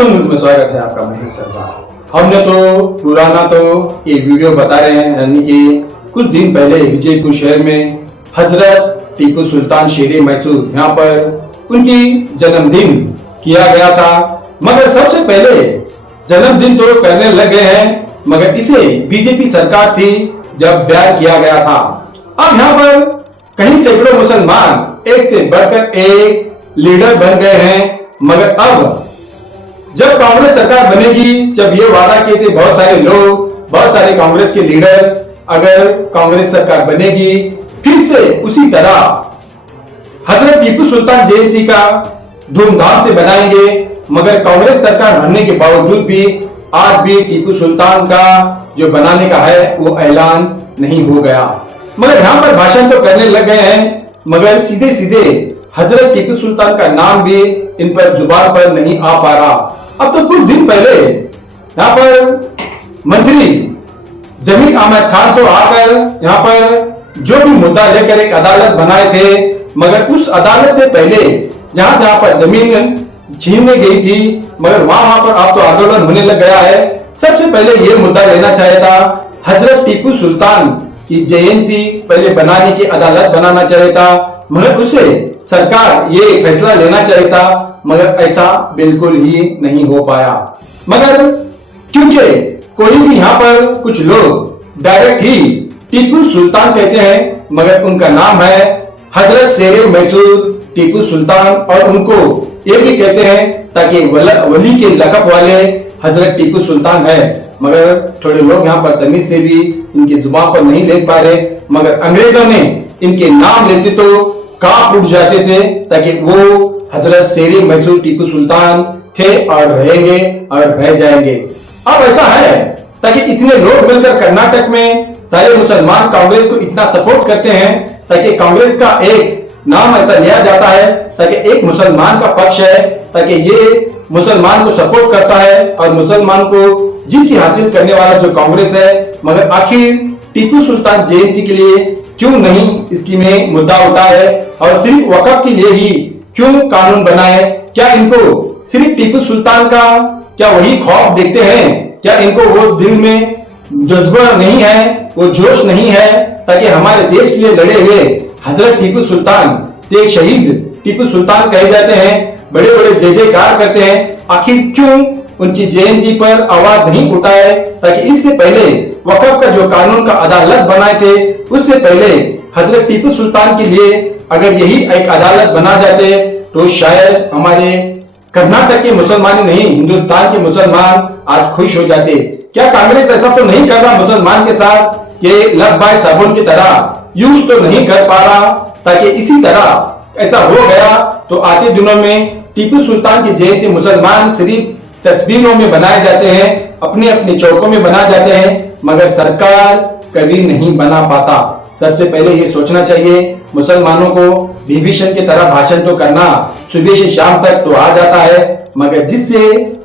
वास्तव न्यूज में स्वागत है आपका महेश सरदार। हमने तो पुराना तो एक वीडियो बता रहे हैं, यानी कि कुछ दिन पहले विजयपुर शहर में हजरत टीपू सुल्तान शेर मैसूर यहाँ पर उनकी जन्मदिन किया गया था। मगर सबसे पहले जन्मदिन तो करने लग गए हैं, मगर इसे बीजेपी सरकार थी जब बैन किया गया था। अब यहाँ पर कहीं सैकड़ों मुसलमान एक से बढ़कर एक लीडर बन गए हैं। मगर अब जब कांग्रेस सरकार बनेगी, जब ये वादा किए थे बहुत सारे लोग, बहुत सारे कांग्रेस के लीडर, अगर कांग्रेस सरकार बनेगी फिर से उसी तरह हजरत टीपू सुल्तान जयंती का धूमधाम से बनाएंगे। मगर कांग्रेस सरकार बनने के बावजूद भी आज भी टीपू सुल्तान का जो बनाने का है वो ऐलान नहीं हो गया। मगर यहाँ पर भाषण तो करने लग गए हैं, मगर सीधे सीधे हजरत टीपू सुल्तान का नाम भी इन पर जुबान पर नहीं आ पा रहा। अब तो कुछ दिन पहले यहाँ पर मंत्री जमीर अहमद खान तो आकर यहाँ पर जो भी मुद्दा लेकर एक अदालत बनाए थे, मगर उस अदालत से पहले जहां पर जमीन छीनने गई थी, मगर वहां पर अब तो आंदोलन होने लग गया है। सबसे पहले ये मुद्दा लेना चाहिए था, हजरत टीपू सुल्तान की जयंती पहले बनाने की अदालत बनाना चाहिए था, मगर उसे सरकार ये फैसला लेना चाहिए था। मगर ऐसा बिल्कुल ही नहीं हो पाया। मगर क्योंकि कोई भी यहाँ पर कुछ लोग डायरेक्ट ही टीपू सुल्तान कहते हैं, मगर उनका नाम है हजरत शेर मैसूर टीपू सुल्तान, और उनको ये भी कहते हैं ताकि वली के लकब वाले हजरत टीपू सुल्तान है। मगर थोड़े लोग यहाँ पर तमीज से भी इनकी जुबान पर नहीं ले पा रहे, मगर अंग्रेजों ने इनके नाम लेते तो कांप उठ जाते थे, ताकि वो हजरत शेर मैसूर टीपू सुल्तान थे और रहेंगे और रह जाएंगे। अब ऐसा है ताकि इतने लोग मिलकर कर्नाटक में सारे मुसलमान कांग्रेस को इतना सपोर्ट करते हैं, ताकि कांग्रेस का एक नाम ऐसा लिया जाता है ताकि एक मुसलमान का पक्ष है, ताकि ये मुसलमान को सपोर्ट करता है और मुसलमान को जीत हासिल करने वाला जो कांग्रेस है। मगर आखिर टीपू सुल्तान जयंती के लिए क्यों नहीं इसकी में मुद्दा उठाए और सिर्फ वक़्फ़ के लिए ही क्यों कानून बनाए? क्या इनको सिर्फ टीपू सुल्तान का क्या वही खौफ देखते हैं? क्या इनको वो दिल में जज्बा नहीं है, वो जोश नहीं है ताकि हमारे देश के लिए लड़े हुए हजरत टीपू सुल्तान, एक शहीद टीपू सुल्तान कहे जाते हैं, बड़े बड़े जय जयकार करते हैं, आखिर क्यों उनकी जयंती पर आवाज नहीं उठाए? ताकि इससे पहले वक़्फ़ का जो कानून का अदालत बनाए थे, उससे पहले हजरत टीपू सुल्तान के लिए अगर यही एक अदालत बना जाते तो शायद हमारे कर्नाटक के मुसलमान ही नहीं, हिंदुस्तान के मुसलमान आज खुश हो जाते। क्या कांग्रेस ऐसा तो नहीं कर रहा मुसलमान के साथ कि लव बाय साबुन की तरह यूज तो नहीं कर पा रहा? ताकि इसी तरह ऐसा हो गया तो आते दिनों में टीपू सुल्तान की जयंती मुसलमान सिर्फ तस्वीरों में बनाए जाते हैं, अपने अपने चौकों में बनाए जाते हैं, मगर सरकार कभी नहीं बना पाता। सबसे पहले ये सोचना चाहिए, मुसलमानों को विभीषण की तरह भाषण तो करना सुबह से शाम तक तो आ जाता है, मगर जिससे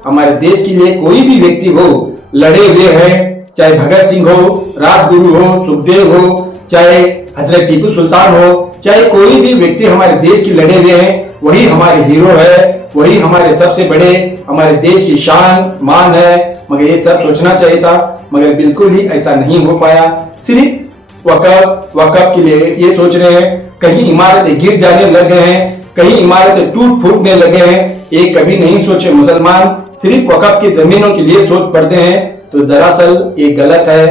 हमारे देश के लिए कोई भी व्यक्ति हो लड़े हुए हैं, चाहे भगत सिंह हो, राजगुरु हो, सुखदेव हो, चाहे हजरत टीपू सुल्तान हो, चाहे कोई भी व्यक्ति हमारे देश की लड़े हुए हैं, वही हमारे हीरो है, वही हमारे सबसे बड़े हमारे देश की शान मान है। मगर ये सब सोचना चाहिए था, मगर बिल्कुल ही ऐसा नहीं हो पाया। सिर्फ वक़्फ़ के लिए ये सोच रहे हैं, कहीं इमारतें गिर जाने लग गए हैं, कहीं इमारतें टूट फूटने लगे हैं, ये कभी नहीं सोचे मुसलमान, सिर्फ वक़्फ़ की जमीनों के लिए सोच पड़ते हैं। तो दरअसल ये गलत है।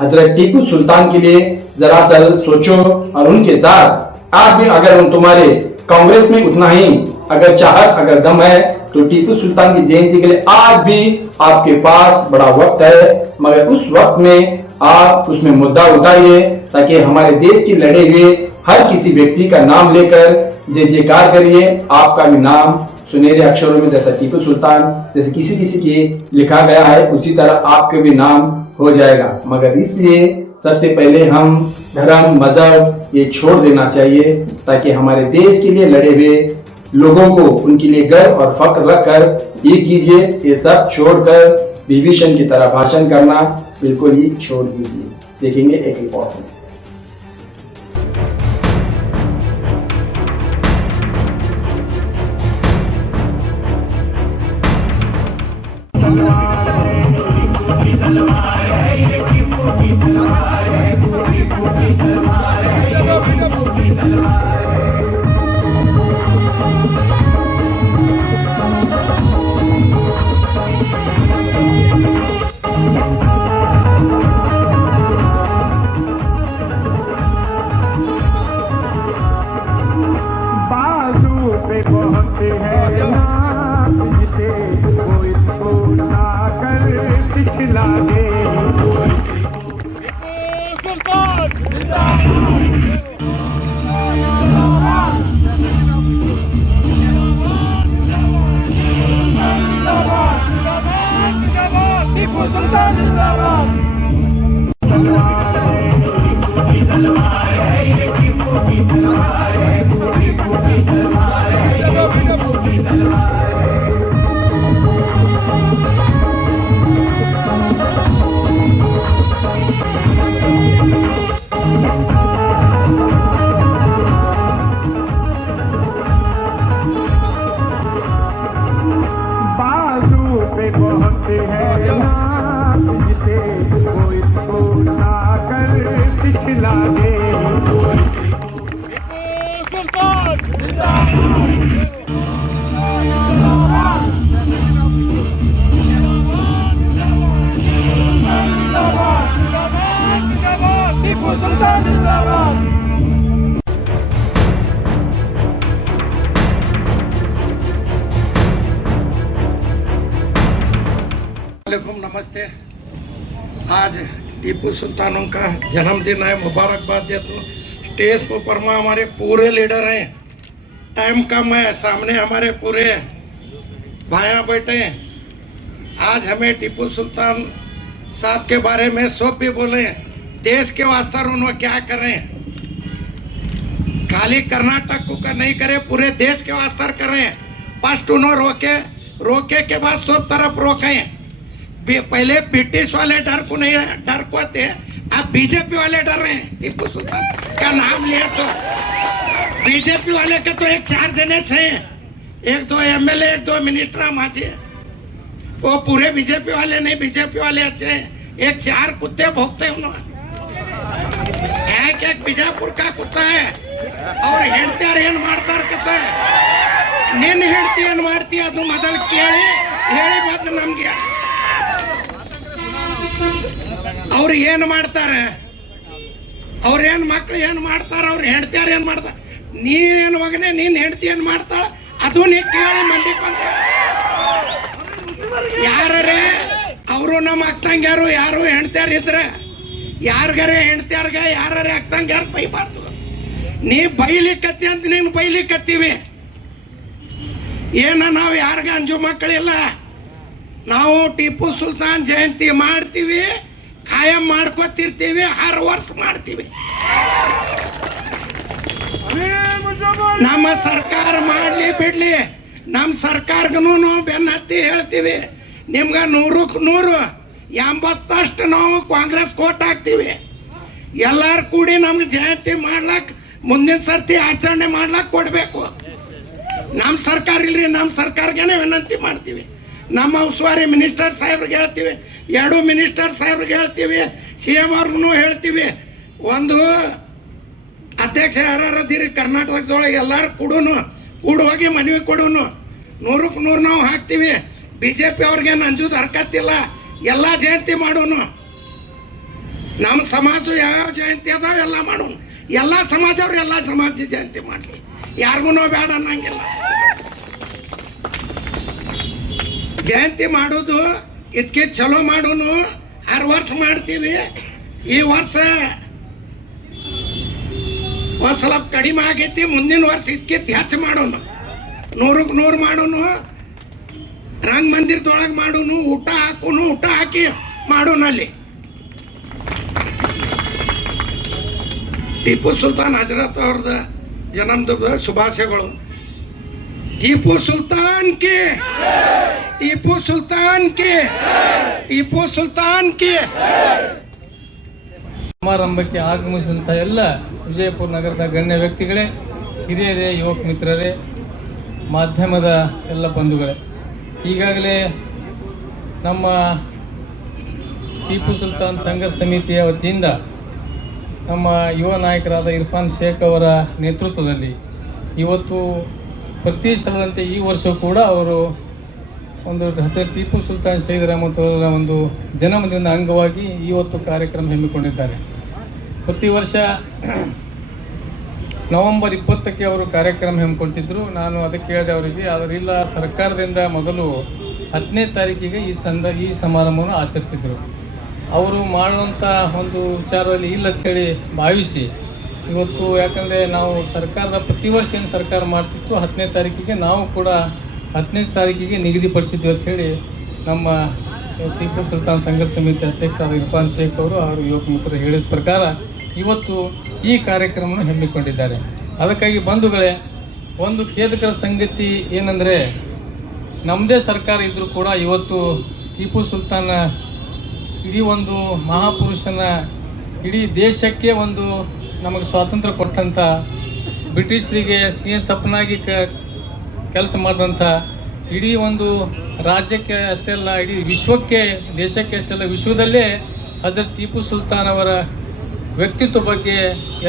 हजरत टीपू सुल्तान के लिए दरअसल सोचो और उनके साथ आज भी अगर तुम्हारे कांग्रेस में उतना ही अगर चाहत अगर दम है तो टीपू सुल्तान की जयंती के लिए आज भी आपके पास बड़ा वक्त है, मगर उस वक्त में आप उसमें मुद्दा उठाइए ताकि हमारे देश की लड़े हुए हर किसी व्यक्ति का नाम लेकर जय जयकार करिए। आपका भी नाम सुनहरे अक्षरों में जैसा टीपू सुल्तान जैसे किसी किसी के लिखा गया है उसी तरह आपके भी नाम हो जाएगा। मगर इसलिए सबसे पहले हम धर्म मजहब ये छोड़ देना चाहिए ताकि हमारे देश के लिए लड़े हुए लोगों को उनके लिए गर्व और फख्र रखकर ये कीजिए। ये सब छोड़कर विभीषण की तरह भाषण करना बिल्कुल ही छोड़ दीजिए। देखेंगे एक रिपोर्ट में। नमस्ते। आज टीपू सुल्तानों का जन्मदिन है, मुबारकबाद देता हूँ। स्टेज पर हमारे पूरे लीडर हैं, टाइम कम है, सामने हमारे पूरे भाइयाँ बैठे हैं। आज हमें टीपू सुल्तान साहब के बारे में सब भी बोले, देश के वास्ते उन्होंने क्या करें, खाली कर्नाटक को कर नहीं करे, पूरे देश के वास्ते करें। फर्स्ट उन्होंने रोके के बाद सब तरफ रोके। पहले ब्रिटिश वाले डर को नहीं डर को थे, अब बीजेपी वाले डर रहे हैं। टीपू सुल्तान का नाम लिया तो बीजेपी वाले के तो 1-4 जने थे, 1-2 एमएलए 1-2 मिनिस्टर माजी, वो पूरे बीजेपी वाले नहीं, बीजेपी वाले अच्छे हैं। 1-4 कुत्ते भोगते उन्होंने, एक बीजापुर का कुत्ता है और हेಡ್ತಾರೆ ಏನ್ ಮಾಡ್ತಾರೆ ನೀನು ಹೇಳ್ತಿ ಏನ್ ಮಾಡ್ತಿ ಅದು ಮೊದಲು ಕೇಳಿ ಹೇಳಿ ಬಂದು ನಮ್ಗೆ ಅವ್ರು ಏನು ಮಾಡ್ತಾರೆ, ಅವ್ರ ಏನ್ ಮಕ್ಳು ಏನ್ ಮಾಡ್ತಾರ, ಅವ್ರು ಹೆಂಡ್ತಿಯಾರ ಏನ್ ಮಾಡ್ತಾರ, ನೀನ್ ಮಗನೇ ನೀನ್ ಹೆಂಡ್ತಿ ಏನ್ ಮಾಡ್ತಾಳ ಅದು ನೀ ಕೇಳಿ ಮಂದಿ ಬಂದ ಯಾರೇ ಅವರು ನಮ್ಮ ಅಕ್ಕಂಗ್ಯಾರು ಯಾರು ಹೆಂಡ್ತಿಯಾರ ಇದ್ರೆ ಯಾರಿಗಾರೆ ಹೆಂಡ್ತಿಯಾರ್ಗ ಯಾರೇ ಅಕ್ಕಂಗ್ಯಾರ ಬೈಬಾರ್ದು. ನೀ ಬೈಲಿಕ್ಕತ್ತಿ ಅಂತ ನೀನು ಬೈಲಿಕ್ಕತ್ತೀವಿ. ಏನ ನಾವು ಯಾರಿಗ ಅಂಜು ಮಕ್ಕಳಿಲ್ಲ. ನಾವು ಟಿಪ್ಪು ಸುಲ್ತಾನ್ ಜಯಂತಿ ಮಾಡ್ತೀವಿ, ಕಾಯಂ ಮಾಡ್ಕೋತಿರ್ತೀವಿ, 6 ವರ್ಷ ಮಾಡ್ತೀವಿ. ನಮ್ಮ ಸರ್ಕಾರ ಮಾಡ್ಲಿ ಬಿಡ್ಲಿ, ನಮ್ಮ ಸರ್ಕಾರಗೂ ಬೆನ್ನತ್ತಿ ಹೇಳ್ತೀವಿ, ನಿಮ್ಗೆ 100ಕ್ಕೆ 100 80 ನಾವು ಕಾಂಗ್ರೆಸ್ ಕೋಟ್ ಹಾಕ್ತೀವಿ. ಎಲ್ಲಾರು ಕೂಡಿ ನಮ್ಗೆ ಜಯಂತಿ ಮಾಡ್ಲಕ್ ಮುಂದಿನ ಸರ್ತಿ ಆಚರಣೆ ಮಾಡ್ಲಕ್ ಕೊಡ್ಬೇಕು. ನಮ್ಮ ಸರ್ಕಾರ ಇಲ್ರಿ, ನಮ್ಮ ಸರ್ಕಾರಗೇನೆ ವಿನಂತಿ ಮಾಡ್ತೀವಿ. ನಮ್ಮ ಉಸ್ತುವಾರಿ ಮಿನಿಸ್ಟರ್ ಸಾಹೇಬ್ರಿಗೆ ಹೇಳ್ತೀವಿ, 2 ಮಿನಿಸ್ಟರ್ ಸಾಹೇಬ್ರಿಗೆ ಹೇಳ್ತೀವಿ, CM ಅವ್ರಿಗೂ ಹೇಳ್ತೀವಿ. ಒಂದು ಅಧ್ಯಕ್ಷ ಯಾರೀರಿ ಕರ್ನಾಟಕದೊಳಗೆ ಎಲ್ಲಾರು ಕೂಡು ಹೋಗಿ ಮನವಿ ಕೊಡೋನು, 100ಕ್ಕೆ 100 ನಾವು ಹಾಕ್ತೀವಿ. BJP ಅವ್ರಿಗೇನು ಅಂಜುದು ಹರ್ಕತ್ತಿಲ್ಲ, ಎಲ್ಲ ಜಯಂತಿ ಮಾಡೋನು. ನಮ್ಮ ಸಮಾಜ ಯಾವ ಜಯಂತಿ ಅದಾವ ಎಲ್ಲ ಮಾಡೋನು, ಎಲ್ಲ ಸಮಾಜವ್ರು ಎಲ್ಲ ಸಮಾಜ ಜಯಂತಿ ಮಾಡಲಿ, ಯಾರಿಗೂ ಬೇಡ ಅನ್ನಂಗಿಲ್ಲ. ಜಯಂತಿ ಮಾಡೋದು ಇದಕ್ಕೆ ಚಲೋ ಮಾಡೋನು, 6 ವರ್ಷ ಮಾಡ್ತೀವಿ. ಈ ವರ್ಷ ಒಂದು ಸ್ವಲ್ಪ ಕಡಿಮೆ ಆಗೈತಿ, ಮುಂದಿನ ವರ್ಷ ಇದಕ್ಕೆ ಹೆಚ್ಚು ಮಾಡೋನು, 100ಕ್ಕೆ 100 ಮಾಡೋನು. ರಂಗ ಮಂದಿರದೊಳಗೆ ಮಾಡೋನು, ಊಟ ಹಾಕೋನು, ಊಟ ಹಾಕಿ ಮಾಡೋನು. ಅಲ್ಲಿ ಟಿಪ್ಪು ಸುಲ್ತಾನ್ ಹಜರತ್ ಅವ್ರದ ಜನ್ಮದಿನದ ಶುಭಾಶಯಗಳು. Tipu Sultan K, Tipu Sultan K, Tipu Sultan K. ಸಮಾರಂಭಕ್ಕೆ ಆಗಮಿಸಿದಂಥ ಎಲ್ಲ ವಿಜಯಪುರ ನಗರದ ಗಣ್ಯ ವ್ಯಕ್ತಿಗಳೇ, ಹಿರಿಯರೇ, ಯುವಕ ಮಿತ್ರರೇ, ಮಾಧ್ಯಮದ ಎಲ್ಲ ಬಂಧುಗಳೇ, ಈಗಾಗಲೇ ನಮ್ಮ ಟಿಪ್ಪು ಸುಲ್ತಾನ್ ಸಂಘರ್ಷ ಸಮಿತಿಯ ವತಿಯಿಂದ ನಮ್ಮ ಯುವ ನಾಯಕರಾದ ಇರ್ಫಾನ್ ಶೇಖ್ ಅವರ ನೇತೃತ್ವದಲ್ಲಿ ಇವತ್ತು ಪ್ರತಿ ಸಲದಂತೆ ಈ ವರ್ಷ ಕೂಡ ಅವರು ಒಂದು ಟಿಪ್ಪು ಸುಲ್ತಾನ್ ಶಹೀದ್ ರಹಮತುಲ್ಲಾಹ್ ಒಂದು ಜನ್ಮದಿನದ ಅಂಗವಾಗಿ ಇವತ್ತು ಕಾರ್ಯಕ್ರಮ ಹಮ್ಮಿಕೊಂಡಿದ್ದಾರೆ. ಪ್ರತಿ ವರ್ಷ ನವೆಂಬರ್ 20ಕ್ಕೆ ಅವರು ಕಾರ್ಯಕ್ರಮ ಹಮ್ಮಿಕೊಳ್ತಿದ್ರು. ನಾನು ಅದಕ್ಕೆ ಹೇಳಿದೆ ಅವರಿಗೆ, ಅವರಿಲ್ಲ ಸರ್ಕಾರದಿಂದ ಮೊದಲು 10ನೇ ತಾರೀಕಿಗೆ ಈ ಸಮಾರಂಭವನ್ನು ಆಚರಿಸಿದರು. ಅವರು ಮಾಡುವಂಥ ಒಂದು ವಿಚಾರದಲ್ಲಿ ಇಲ್ಲ ಅಂತೇಳಿ ಭಾವಿಸಿ ಇವತ್ತು, ಯಾಕಂದರೆ ನಾವು ಸರ್ಕಾರದ ಪ್ರತಿ ವರ್ಷ ಏನು ಸರ್ಕಾರ ಮಾಡ್ತಿತ್ತು 10ನೇ ತಾರೀಕಿಗೆ ನಾವು ಕೂಡ 10ನೇ ತಾರೀಕಿಗೆ ನಿಗದಿಪಡಿಸಿದ್ವಿ ಅಂಥೇಳಿ ನಮ್ಮ ಟಿಪ್ಪು ಸುಲ್ತಾನ್ ಸಂಘರ್ಷ ಸಮಿತಿ ಅಧ್ಯಕ್ಷರಾದ ಇರ್ಫಾನ್ ಶೇಖ್ ಅವರು ಯುವಕ ಮಿತ್ರರು ಹೇಳಿದ ಪ್ರಕಾರ ಇವತ್ತು ಈ ಕಾರ್ಯಕ್ರಮವನ್ನು ಹಮ್ಮಿಕೊಂಡಿದ್ದಾರೆ. ಅದಕ್ಕಾಗಿ ಬಂಧುಗಳೇ, ಒಂದು ಖೇದಕರ ಸಂಗತಿ ಏನಂದರೆ, ನಮ್ಮದೇ ಸರ್ಕಾರ ಇದ್ದರೂ ಕೂಡ ಇವತ್ತು ಟಿಪ್ಪು ಸುಲ್ತಾನ ಇಡೀ ಒಂದು ಮಹಾಪುರುಷನ ಇಡೀ ದೇಶಕ್ಕೆ ಒಂದು ನಮಗೆ ಸ್ವಾತಂತ್ರ್ಯ ಕೊಟ್ಟಂಥ, ಬ್ರಿಟಿಷರಿಗೆ ಸಪ್ಪನಾಗಿ ಕೆಲಸ ಮಾಡಿದಂಥ, ಇಡೀ ಒಂದು ರಾಜ್ಯಕ್ಕೆ ಅಷ್ಟೇ ಅಲ್ಲ, ಇಡೀ ವಿಶ್ವಕ್ಕೆ, ದೇಶಕ್ಕೆ ಅಷ್ಟೇ ಅಲ್ಲ, ವಿಶ್ವದಲ್ಲೇ ಅದರ ಟಿಪ್ಪು ಸುಲ್ತಾನ್ ಅವರ ವ್ಯಕ್ತಿತ್ವ ಬಗ್ಗೆ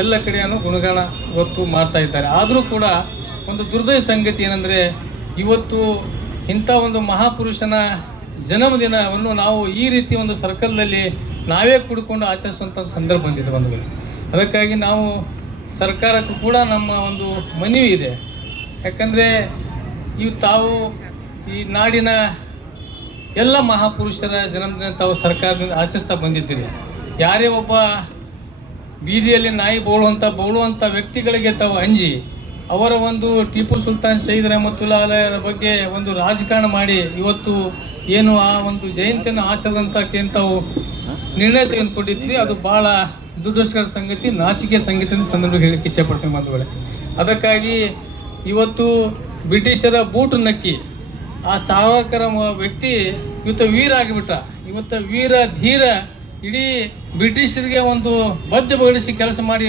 ಎಲ್ಲ ಕಡೆಯೂ ಗುಣಗಾನ ಇವತ್ತು ಮಾಡ್ತಾ ಇದ್ದಾರೆ. ಆದರೂ ಕೂಡ ಒಂದು ದುರ್ದೈವ ಸಂಗತಿ ಏನಂದರೆ, ಇವತ್ತು ಇಂಥ ಒಂದು ಮಹಾಪುರುಷನ ಜನ್ಮದಿನವನ್ನು ನಾವು ಈ ರೀತಿ ಒಂದು ಸರ್ಕಲ್ನಲ್ಲಿ ನಾವೇ ಕುಡ್ಕೊಂಡು ಆಚರಿಸುವಂಥ ಸಂದರ್ಭ ಬಂದಿದೆ ಬಂಧುಗಳು. ಅದಕ್ಕಾಗಿ ನಾವು ಸರ್ಕಾರಕ್ಕೂ ಕೂಡ ನಮ್ಮ ಒಂದು ಮನವಿ ಇದೆ. ಯಾಕಂದರೆ ತಾವು ಈ ನಾಡಿನ ಎಲ್ಲ ಮಹಾಪುರುಷರ ಜನ್ಮದಿನ ತಾವು ಸರ್ಕಾರದಿಂದ ಆಚರಿಸ್ತಾ ಬಂದಿದ್ದೀರಿ. ಯಾರೇ ಒಬ್ಬ ಬೀದಿಯಲ್ಲಿ ನಾಯಿ ಬೋಳುವಂಥ ವ್ಯಕ್ತಿಗಳಿಗೆ ತಾವು ಅಂಜಿ ಅವರ ಒಂದು ಟಿಪ್ಪು ಸುಲ್ತಾನ್ ಶಹೀದ್ ರಹಮತುಲ್ಲಾಹ್ ಬಗ್ಗೆ ಒಂದು ರಾಜಕಾರಣ ಮಾಡಿ ಇವತ್ತು ಏನು ಆ ಒಂದು ಜಯಂತಿಯನ್ನು ಆಚರಿದಂತಕ್ಕೆ ತಾವು ನಿರ್ಣಯ ತೆಗೆದುಕೊಂಡಿದ್ರಿ, ಅದು ಭಾಳ ದುರದೃಷ್ಟಕರ ಸಂಗತಿ, ನಾಚಿಕೆ ಸಂಗತಿ ಅಂತ ಸಂದರ್ಭ ಹೇಳಕ್ಕೆ ಇಚ್ಛೆಪಡ್ತೀನಿ ಬಂಧುಗಳೇ. ಅದಕ್ಕಾಗಿ ಇವತ್ತು ಬ್ರಿಟಿಷರ ಬೂಟು ನಕ್ಕಿ ಆ ಸಾವರ್ಕರ ವ್ಯಕ್ತಿ ಇವತ್ತು ವೀರ ಆಗಿಬಿಟ್ಟ. ಇವತ್ತು ವೀರ ಧೀರ ಇಡೀ ಬ್ರಿಟಿಷರಿಗೆ ಒಂದು ಬದ್ಧಗೊಳಿಸಿ ಕೆಲಸ ಮಾಡಿ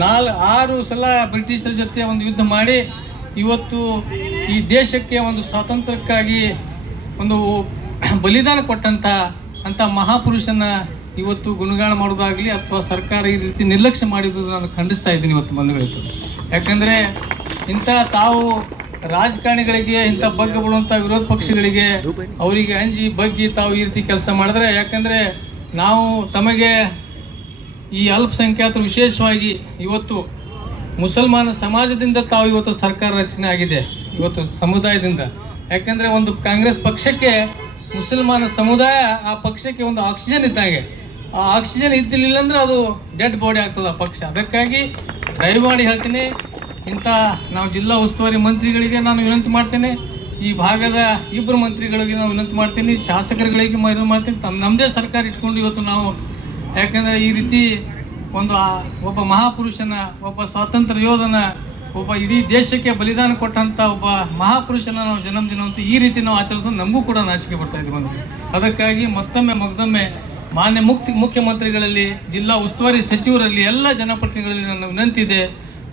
6 ಸಲ ಬ್ರಿಟಿಷರ ಜೊತೆ ಒಂದು ಯುದ್ಧ ಮಾಡಿ ಇವತ್ತು ಈ ದೇಶಕ್ಕೆ ಒಂದು ಸ್ವಾತಂತ್ರ್ಯಕ್ಕಾಗಿ ಒಂದು ಬಲಿದಾನ ಕೊಟ್ಟಂಥ ಮಹಾಪುರುಷನ ಇವತ್ತು ಗುಣಗಾನ ಮಾಡೋದಾಗಲಿ ಅಥವಾ ಸರ್ಕಾರ ಈ ರೀತಿ ನಿರ್ಲಕ್ಷ್ಯ ಮಾಡಿದ್ದು ನಾನು ಖಂಡಿಸ್ತಾ ಇದ್ದೀನಿ ಇವತ್ತು ಬಂಧುಗಳಿತ್ತು. ಯಾಕಂದರೆ ಇಂಥ ತಾವು ರಾಜಕಾರಣಿಗಳಿಗೆ, ಇಂಥ ಬಗ್ಗೆ ಬಿಡುವಂಥ ವಿರೋಧ ಪಕ್ಷಗಳಿಗೆ ಅವರಿಗೆ ಅಂಜಿ ಬಗ್ಗಿ ತಾವು ಈ ರೀತಿ ಕೆಲಸ ಮಾಡಿದ್ರೆ, ಯಾಕಂದರೆ ನಾವು ತಮಗೆ ಈ ಅಲ್ಪಸಂಖ್ಯಾತರು ವಿಶೇಷವಾಗಿ ಇವತ್ತು ಮುಸಲ್ಮಾನ ಸಮಾಜದಿಂದ ತಾವು ಇವತ್ತು ಸರ್ಕಾರ ರಚನೆ ಆಗಿದೆ, ಇವತ್ತು ಸಮುದಾಯದಿಂದ. ಯಾಕಂದರೆ ಒಂದು ಕಾಂಗ್ರೆಸ್ ಪಕ್ಷಕ್ಕೆ ಮುಸಲ್ಮಾನ ಸಮುದಾಯ ಆ ಪಕ್ಷಕ್ಕೆ ಒಂದು ಆಕ್ಸಿಜನ್ ಇದ್ದಾಗೆ. ಆ ಆಕ್ಸಿಜನ್ ಇದ್ದಿಲ್ಲ ಅಂದ್ರೆ ಅದು ಡೆಡ್ ಬಾಡಿ ಆಗ್ತದೆ ಪಕ್ಷ. ಅದಕ್ಕಾಗಿ ದಯಮಾಡಿ ಹೇಳ್ತೀನಿ, ಇಂಥ ನಾವು ಜಿಲ್ಲಾ ಉಸ್ತುವಾರಿ ಮಂತ್ರಿಗಳಿಗೆ ನಾನು ವಿನಂತಿ ಮಾಡ್ತೇನೆ, ಈ ಭಾಗದ 2 ಮಂತ್ರಿಗಳಿಗೆ ನಾವು ವಿನಂತಿ ಮಾಡ್ತೀನಿ, ಶಾಸಕರುಗಳಿಗೆ ವಿನಂತಿ ಮಾಡ್ತೀನಿ, ನಮ್ಮದೇ ಸರ್ಕಾರ ಇಟ್ಕೊಂಡು ಇವತ್ತು ನಾವು, ಯಾಕಂದರೆ ಈ ರೀತಿ ಒಂದು ಒಬ್ಬ ಮಹಾಪುರುಷನ, ಒಬ್ಬ ಸ್ವಾತಂತ್ರ್ಯ ಯೋಧನ, ಒಬ್ಬ ಇಡೀ ದೇಶಕ್ಕೆ ಬಲಿದಾನ ಕೊಟ್ಟಂಥ ಒಬ್ಬ ಮಹಾಪುರುಷನ ನಾವು ಜನ್ಮದಿನ ಅಂತೂ ಈ ರೀತಿ ನಾವು ಆಚರಿಸೋದು ನಮಗೂ ಕೂಡ ನಾಚಿಕೆ ಬರ್ತಾ ಇದೆ ಬಂದು. ಅದಕ್ಕಾಗಿ ಮತ್ತೊಮ್ಮೆ ಮಾನ್ಯ ಮುಖ್ಯಮಂತ್ರಿಗಳಲ್ಲಿ, ಜಿಲ್ಲಾ ಉಸ್ತುವಾರಿ ಸಚಿವರಲ್ಲಿ, ಎಲ್ಲ ಜನಪ್ರತಿನಿಧಿಗಳಲ್ಲಿ ನನ್ನ ವಿನಂತಿ ಇದೆ,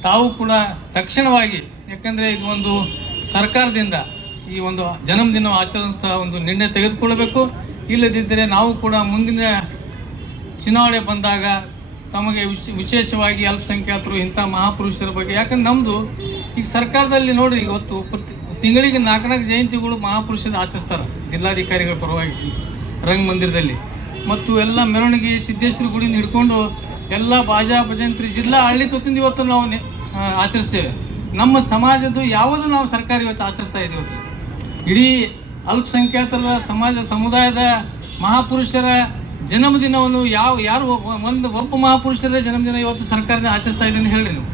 ತಾವು ಕೂಡ ತಕ್ಷಣವಾಗಿ, ಯಾಕಂದರೆ ಇದು ಒಂದು ಸರ್ಕಾರದಿಂದ ಈ ಒಂದು ಜನ್ಮದಿನ ಆಚರಿಸುವಂಥ ಒಂದು ನಿರ್ಣಯ ತೆಗೆದುಕೊಳ್ಳಬೇಕು. ಇಲ್ಲದಿದ್ದರೆ ನಾವು ಕೂಡ ಮುಂದಿನ ಚುನಾವಣೆ ಬಂದಾಗ ತಮಗೆ ವಿಶೇಷವಾಗಿ ಅಲ್ಪಸಂಖ್ಯಾತರು ಇಂಥ ಮಹಾಪುರುಷರ ಬಗ್ಗೆ, ಯಾಕಂದ್ರೆ ನಮ್ಮದು ಈಗ ಸರ್ಕಾರದಲ್ಲಿ ನೋಡಿರಿ, ಇವತ್ತು ತಿಂಗಳಿಗೆ 4 ಜಯಂತಿಗಳು ಮಹಾಪುರುಷರ ಆಚರಿಸ್ತಾರೆ ಜಿಲ್ಲಾಧಿಕಾರಿಗಳ ಪರವಾಗಿ ರಂಗಮಂದಿರದಲ್ಲಿ. ಮತ್ತು ಎಲ್ಲ ಮೆರವಣಿಗೆ ಸಿದ್ದೇಶ್ವರ ಗುಡಿಯಿಂದ ಹಿಡ್ಕೊಂಡು ಎಲ್ಲ ಬಾಜಾ ಭಜಂತ್ರಿ ಜಿಲ್ಲಾ ಹಳ್ಳಿ ತೊತ್ತಿಂದ ಇವತ್ತು ನಾವು ಆಚರಿಸ್ತೇವೆ. ನಮ್ಮ ಸಮಾಜದ್ದು ಯಾವುದು ನಾವು ಸರ್ಕಾರ ಇವತ್ತು ಆಚರಿಸ್ತಾ ಇದ್ದೀವಿ. ಇವತ್ತು ಇಡೀ ಅಲ್ಪಸಂಖ್ಯಾತರ ಸಮುದಾಯದ ಮಹಾಪುರುಷರ ಜನ್ಮದಿನವನ್ನು ಯಾರು ಒಬ್ಬ ಮಹಾಪುರುಷರ ಜನ್ಮದಿನ ಇವತ್ತು ಸರ್ಕಾರದಿಂದ ಆಚರಿಸ್ತಾ ಇದ್ದೀನಿ ಹೇಳ್ರಿ ನೀವು.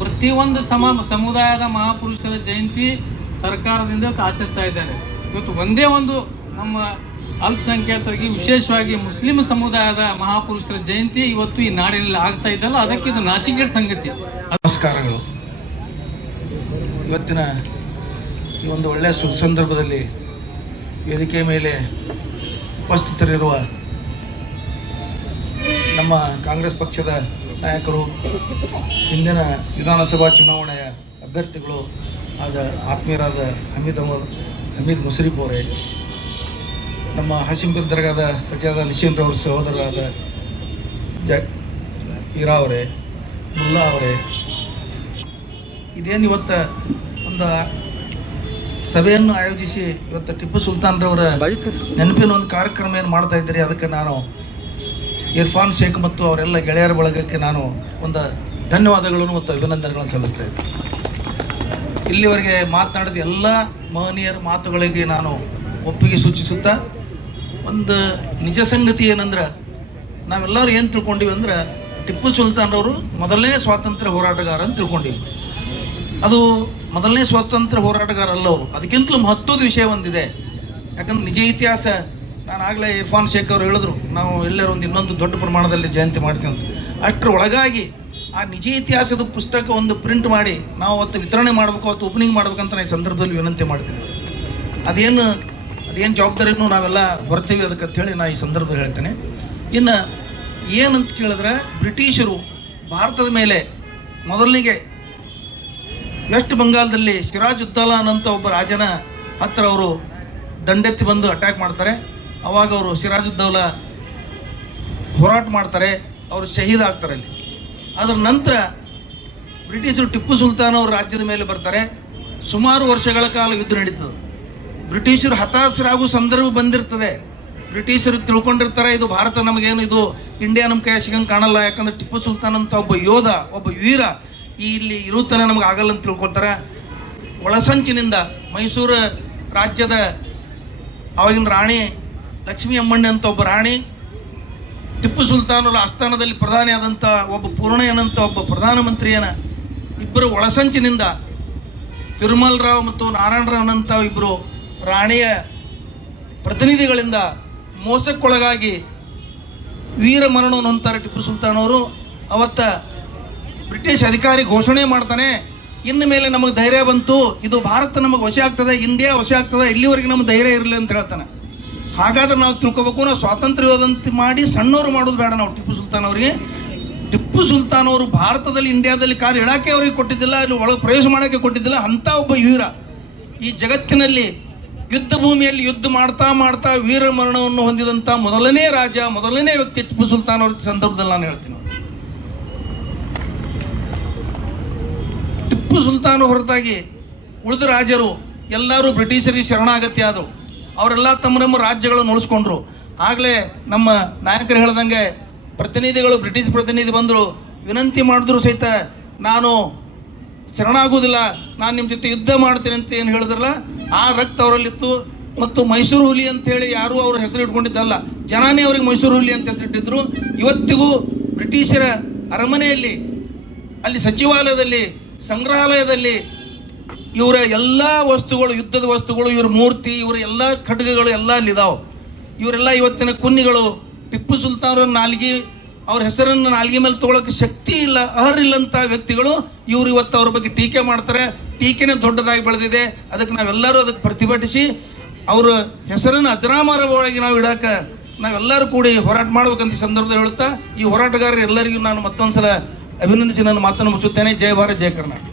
ಪ್ರತಿಯೊಂದು ಸಮುದಾಯದ ಮಹಾಪುರುಷರ ಜಯಂತಿ ಸರ್ಕಾರದಿಂದ ಆಚರಿಸ್ತಾ ಇದ್ದಾರೆ. ಇವತ್ತು ಒಂದೇ ಒಂದು ನಮ್ಮ ಅಲ್ಪಸಂಖ್ಯಾತರಿಗೆ, ವಿಶೇಷವಾಗಿ ಮುಸ್ಲಿಂ ಸಮುದಾಯದ ಮಹಾಪುರುಷರ ಜಯಂತಿ ಇವತ್ತು ಈ ನಾಡಿನಲ್ಲಿ ಆಗ್ತಾ ಇದ್ದಲ್ಲ, ಅದಕ್ಕೆ ಇದು ನಾಚಿಕೆಯ ಸಂಗತಿ. ನಮಸ್ಕಾರಗಳು. ಇವತ್ತಿನ ಈ ಒಂದು ಒಳ್ಳೆಯ ಸಂದರ್ಭದಲ್ಲಿ ವೇದಿಕೆ ಮೇಲೆ ಉಪಸ್ಥಿತರಿರುವ ನಮ್ಮ ಕಾಂಗ್ರೆಸ್ ಪಕ್ಷದ ನಾಯಕರು, ಹಿಂದಿನ ವಿಧಾನಸಭಾ ಚುನಾವಣೆಯ ಅಭ್ಯರ್ಥಿಗಳು ಆದ ಆತ್ಮೀಯರಾದ ಹಮೀದ್ ಅಹಮದ್ ಹಮೀದ್ ಮುಷರೀಫ್ ಅವರೇ, ನಮ್ಮ ಹಾಸಿಂಪುರ ದರ್ಗಾದ ಸಜ್ಜಾದ ನಿಶೀನ್ರವ್ರ ಸಹೋದರರಾದ ಈರಾ ಅವರೇ, ಮುಲ್ಲಾ ಅವರೇ, ಇದೇನು ಇವತ್ತು ಒಂದು ಸಭೆಯನ್ನು ಆಯೋಜಿಸಿ ಇವತ್ತು ಟಿಪ್ಪು ಸುಲ್ತಾನ್ರವರ ನೆನಪಿನ ಒಂದು ಕಾರ್ಯಕ್ರಮ ಏನು ಮಾಡ್ತಾ ಇದ್ದೀರಿ, ಅದಕ್ಕೆ ನಾನು ಇರ್ಫಾನ್ ಶೇಖ್ ಮತ್ತು ಅವರೆಲ್ಲ ಗೆಳೆಯರ ಬಳಗಕ್ಕೆ ನಾನು ಒಂದು ಧನ್ಯವಾದಗಳನ್ನು ಮತ್ತು ಅಭಿನಂದನೆಗಳನ್ನು ಸಲ್ಲಿಸ್ತಾ ಇದ್ದೆ. ಇಲ್ಲಿವರೆಗೆ ಮಾತನಾಡಿದ ಎಲ್ಲ ಮಹನೀಯರ ಮಾತುಗಳಿಗೆ ನಾನು ಒಪ್ಪಿಗೆ ಸೂಚಿಸುತ್ತಾ, ಒಂದು ನಿಜ ಸಂಗತಿ ಏನಂದ್ರೆ, ನಾವೆಲ್ಲರೂ ಏನು ತಿಳ್ಕೊಂಡಿವಿ ಅಂದ್ರೆ ಟಿಪ್ಪು ಸುಲ್ತಾನ್ರವರು ಮೊದಲನೇ ಸ್ವಾತಂತ್ರ್ಯ ಹೋರಾಟಗಾರ ಅಂತ ತಿಳ್ಕೊಂಡಿವಿ. ಅದು ಮೊದಲನೇ ಸ್ವಾತಂತ್ರ್ಯ ಹೋರಾಟಗಾರ ಅಲ್ಲ ಅವರು, ಅದಕ್ಕಿಂತಲೂ ಮಹತ್ವದ ವಿಷಯ ಒಂದಿದೆ. ಯಾಕಂದ್ರೆ ನಿಜ ಇತಿಹಾಸ, ನಾನು ಆಗಲೇ ಇರ್ಫಾನ್ ಶೇಖ್ ಅವರು ಹೇಳಿದ್ರು, ನಾವು ಎಲ್ಲರೂ ಇನ್ನೊಂದು ದೊಡ್ಡ ಪ್ರಮಾಣದಲ್ಲಿ ಜಯಂತಿ ಮಾಡ್ತೀವಿ ಅಂತ. ಅಷ್ಟರ ಒಳಗಾಗಿ ಆ ನಿಜ ಇತಿಹಾಸದ ಪುಸ್ತಕ ಒಂದು ಪ್ರಿಂಟ್ ಮಾಡಿ ನಾವು ಅವತ್ತು ವಿತರಣೆ ಮಾಡಬೇಕು, ಅವತ್ತು ಓಪನಿಂಗ್ ಮಾಡ್ಬೇಕಂತ ನಾನು ಈ ಸಂದರ್ಭದಲ್ಲಿ ವಿನಂತಿ ಮಾಡ್ತೀನಿ. ಅದೇನು ಜವಾಬ್ದಾರಿನೂ ನಾವೆಲ್ಲ ಹೊರ್ತೀವಿ ಅದಕ್ಕೆ ಅಂತೇಳಿ ನಾನು ಈ ಸಂದರ್ಭದಲ್ಲಿ ಹೇಳ್ತೇನೆ. ಇನ್ನು ಏನಂತ ಕೇಳಿದ್ರೆ, ಬ್ರಿಟಿಷರು ಭಾರತದ ಮೇಲೆ ಮೊದಲನಿಗೆ ವೆಸ್ಟ್ ಬೆಂಗಾಲದಲ್ಲಿ ಸಿರಾಜುದ್ದೌಲಾ ಅಂತ ಒಬ್ಬ ರಾಜನ ಹತ್ರ ಅವರು ದಂಡೆತ್ತಿ ಬಂದು ಅಟ್ಯಾಕ್ ಮಾಡ್ತಾರೆ. ಅವಾಗ ಅವರು ಸಿರಾಜುದ್ದೌಲಾ ಹೋರಾಟ ಮಾಡ್ತಾರೆ, ಅವರು ಶಹೀದ್ ಆಗ್ತಾರೆ ಅಲ್ಲಿ. ಅದರ ನಂತರ ಬ್ರಿಟಿಷರು ಟಿಪ್ಪು ಸುಲ್ತಾನ್ ಅವರು ರಾಜ್ಯದ ಮೇಲೆ ಬರ್ತಾರೆ. ಸುಮಾರು ವರ್ಷಗಳ ಕಾಲ ಯುದ್ಧ ನಡೀತದೆ. ಬ್ರಿಟಿಷರು ಹತಾಶರಾಗುವ ಸಂದರ್ಭ ಬಂದಿರ್ತದೆ. ಬ್ರಿಟಿಷರು ತಿಳ್ಕೊಂಡಿರ್ತಾರೆ, ಇದು ಭಾರತ ನಮಗೇನು, ಇದು ಇಂಡಿಯಾ ನಮ್ಮ ಕೈ ಸಿಗಂಗೆ ಕಾಣಲ್ಲ, ಯಾಕಂದ್ರೆ ಟಿಪ್ಪು ಸುಲ್ತಾನ್ ಅಂತ ಒಬ್ಬ ಯೋಧ, ಒಬ್ಬ ವೀರ ಇಲ್ಲಿ ಇರುತ್ತಾನೆ, ನಮ್ಗೆ ಆಗಲ್ಲ ಅಂತ ತಿಳ್ಕೊಳ್ತಾರೆ. ಒಳಸಂಚಿನಿಂದ ಮೈಸೂರು ರಾಜ್ಯದ ಆವಾಗಿನ ರಾಣಿ ಲಕ್ಷ್ಮೀ ಅಮ್ಮಣ್ಣಿ ಅಂತ ಒಬ್ಬ ರಾಣಿ, ಟಿಪ್ಪು ಸುಲ್ತಾನರ ಆಸ್ಥಾನದಲ್ಲಿ ಪ್ರಧಾನಿ ಆದಂಥ ಒಬ್ಬ ಪೂರ್ಣಯ್ಯನಂತ ಒಬ್ಬ ಪ್ರಧಾನಮಂತ್ರಿಯನ ಇಬ್ಬರು ಒಳಸಂಚಿನಿಂದ ತಿರುಮಲ್ ರಾವ್ ಮತ್ತು ನಾರಾಯಣ ರಾವ್ನಂಥ ಇಬ್ಬರು ರಾಣಿಯ ಪ್ರತಿನಿಧಿಗಳಿಂದ ಮೋಸಕ್ಕೊಳಗಾಗಿ ವೀರ ಮರಣವನ್ನು ಹೊಂತಾರೆ ಟಿಪ್ಪು ಸುಲ್ತಾನ್ ಅವರು. ಅವತ್ತ ಬ್ರಿಟಿಷ್ ಅಧಿಕಾರಿ ಘೋಷಣೆ ಮಾಡ್ತಾನೆ, ಇನ್ನು ಮೇಲೆ ನಮಗೆ ಧೈರ್ಯ ಬಂತು, ಇದು ಭಾರತ ನಮಗೆ ವಶ ಆಗ್ತದೆ, ಇಂಡಿಯಾ ವಶ ಆಗ್ತದೆ, ಇಲ್ಲಿವರೆಗೆ ನಮ್ಗೆ ಧೈರ್ಯ ಇರಲಿ ಅಂತ ಹೇಳ್ತಾನೆ. ಹಾಗಾದ್ರೆ ನಾವು ತಿಳ್ಕೊಬೇಕು, ನಾವು ಸ್ವಾತಂತ್ರ್ಯ ಯೋಧಂತೆ ಮಾಡಿ ಸಣ್ಣವರು ಮಾಡೋದು ಬೇಡ. ನಾವು ಟಿಪ್ಪು ಸುಲ್ತಾನ್ ಅವರಿಗೆ, ಟಿಪ್ಪು ಸುಲ್ತಾನ್ ಅವರು ಭಾರತದಲ್ಲಿ ಇಂಡಿಯಾದಲ್ಲಿ ಕಾಲು ಇಳಾಕೆ ಅವರಿಗೆ ಕೊಟ್ಟಿದ್ದಿಲ್ಲ, ಅಲ್ಲಿ ಒಳಗೆ ಪ್ರವೇಶ ಮಾಡೋಕ್ಕೆ ಕೊಟ್ಟಿದ್ದಿಲ್ಲ. ಅಂಥ ಒಬ್ಬ ವೀರ ಈ ಜಗತ್ತಿನಲ್ಲಿ ಯುದ್ಧ ಭೂಮಿಯಲ್ಲಿ ಯುದ್ಧ ಮಾಡ್ತಾ ಮಾಡ್ತಾ ವೀರ ಮರಣವನ್ನು ಹೊಂದಿದಂಥ ಮೊದಲನೇ ರಾಜ, ಮೊದಲನೇ ವ್ಯಕ್ತಿ ಟಿಪ್ಪು ಸುಲ್ತಾನ್ ಅವ್ರ ಸಂದರ್ಭದಲ್ಲಿ ನಾನು ಹೇಳ್ತೀನಿ. ಟಿಪ್ಪು ಸುಲ್ತಾನ್ ಹೊರತಾಗಿ ಉಳಿದ ರಾಜರು ಎಲ್ಲರೂ ಬ್ರಿಟಿಷರಿಗೆ ಶರಣಾಗತಿ ಆದರು. ಅವರೆಲ್ಲ ತಮ್ಮ ನಮ್ಮ ರಾಜ್ಯಗಳನ್ನು ಉಳಿಸ್ಕೊಂಡ್ರು. ಆಗಲೇ ನಮ್ಮ ನಾಯಕರು ಹೇಳ್ದಂಗೆ ಪ್ರತಿನಿಧಿಗಳು, ಬ್ರಿಟಿಷ್ ಪ್ರತಿನಿಧಿ ಬಂದರು, ವಿನಂತಿ ಮಾಡಿದ್ರು ಸಹಿತ ನಾನು ಶರಣಾಗುವುದಿಲ್ಲ, ನಾನು ನಿಮ್ಮ ಜೊತೆ ಯುದ್ಧ ಮಾಡ್ತೀನಿ ಅಂತ ಏನು ಹೇಳಿದ್ರಲ್ಲ, ಆ ರಕ್ತ ಅವರಲ್ಲಿತ್ತು. ಮತ್ತು ಮೈಸೂರು ಹುಲಿ ಅಂತೇಳಿ ಯಾರೂ ಅವ್ರ ಹೆಸರು ಇಟ್ಕೊಂಡಿದ್ದಲ್ಲ, ಜನಾನೇ ಅವ್ರಿಗೆ ಮೈಸೂರು ಹುಲಿ ಅಂತ ಹೆಸರಿಟ್ಟಿದ್ರು. ಇವತ್ತಿಗೂ ಬ್ರಿಟಿಷರ ಅರಮನೆಯಲ್ಲಿ, ಅಲ್ಲಿ ಸಚಿವಾಲಯದಲ್ಲಿ, ಸಂಗ್ರಹಾಲಯದಲ್ಲಿ ಇವರ ಎಲ್ಲ ವಸ್ತುಗಳು, ಯುದ್ಧದ ವಸ್ತುಗಳು, ಇವ್ರ ಮೂರ್ತಿ, ಇವರ ಎಲ್ಲ ಖಡ್ಗಗಳು ಎಲ್ಲ ಅಲ್ಲಿದ್ದಾವೆ. ಇವರೆಲ್ಲ ಇವತ್ತಿನ ಕುನ್ನಿಗಳು. ಟಿಪ್ಪು ಸುಲ್ತಾನ್ ಅವ್ರ ನಾಲ್ಗೆ, ಅವ್ರ ಹೆಸರನ್ನು ನಾಲ್ಗೆ ಮೇಲೆ ತೊಗೊಳಕ್ಕೆ ಶಕ್ತಿ ಇಲ್ಲ, ಅರ್ಹರಿಲ್ಲಂಥ ವ್ಯಕ್ತಿಗಳು ಇವರು ಇವತ್ತು ಅವ್ರ ಬಗ್ಗೆ ಟೀಕೆ ಮಾಡ್ತಾರೆ. ಟೀಕೆನೇ ದೊಡ್ಡದಾಗಿ ಬೆಳೆದಿದೆ. ಅದಕ್ಕೆ ನಾವೆಲ್ಲರೂ ಅದಕ್ಕೆ ಪ್ರತಿಭಟಿಸಿ ಅವರ ಹೆಸರನ್ನು ಅಜರಾಮರವಾಗಿ ನಾವು ಇಡಕ್ಕೆ ನಾವೆಲ್ಲರೂ ಕೂಡಿ ಹೋರಾಟ ಮಾಡ್ಬೇಕಂತ ಈ ಸಂದರ್ಭದಲ್ಲಿ ಹೇಳುತ್ತಾ, ಈ ಹೋರಾಟಗಾರರು ಎಲ್ಲರಿಗೂ ನಾನು ಮತ್ತೊಂದ್ಸಲ ಅಭಿನಂದಿಸಿ ನನ್ನ ಮಾತನ್ನು ಮುಗಿಸುತ್ತೇನೆ. ಜಯ ಭಾರತ್, ಜಯ ಕರ್ನಾಟಕ.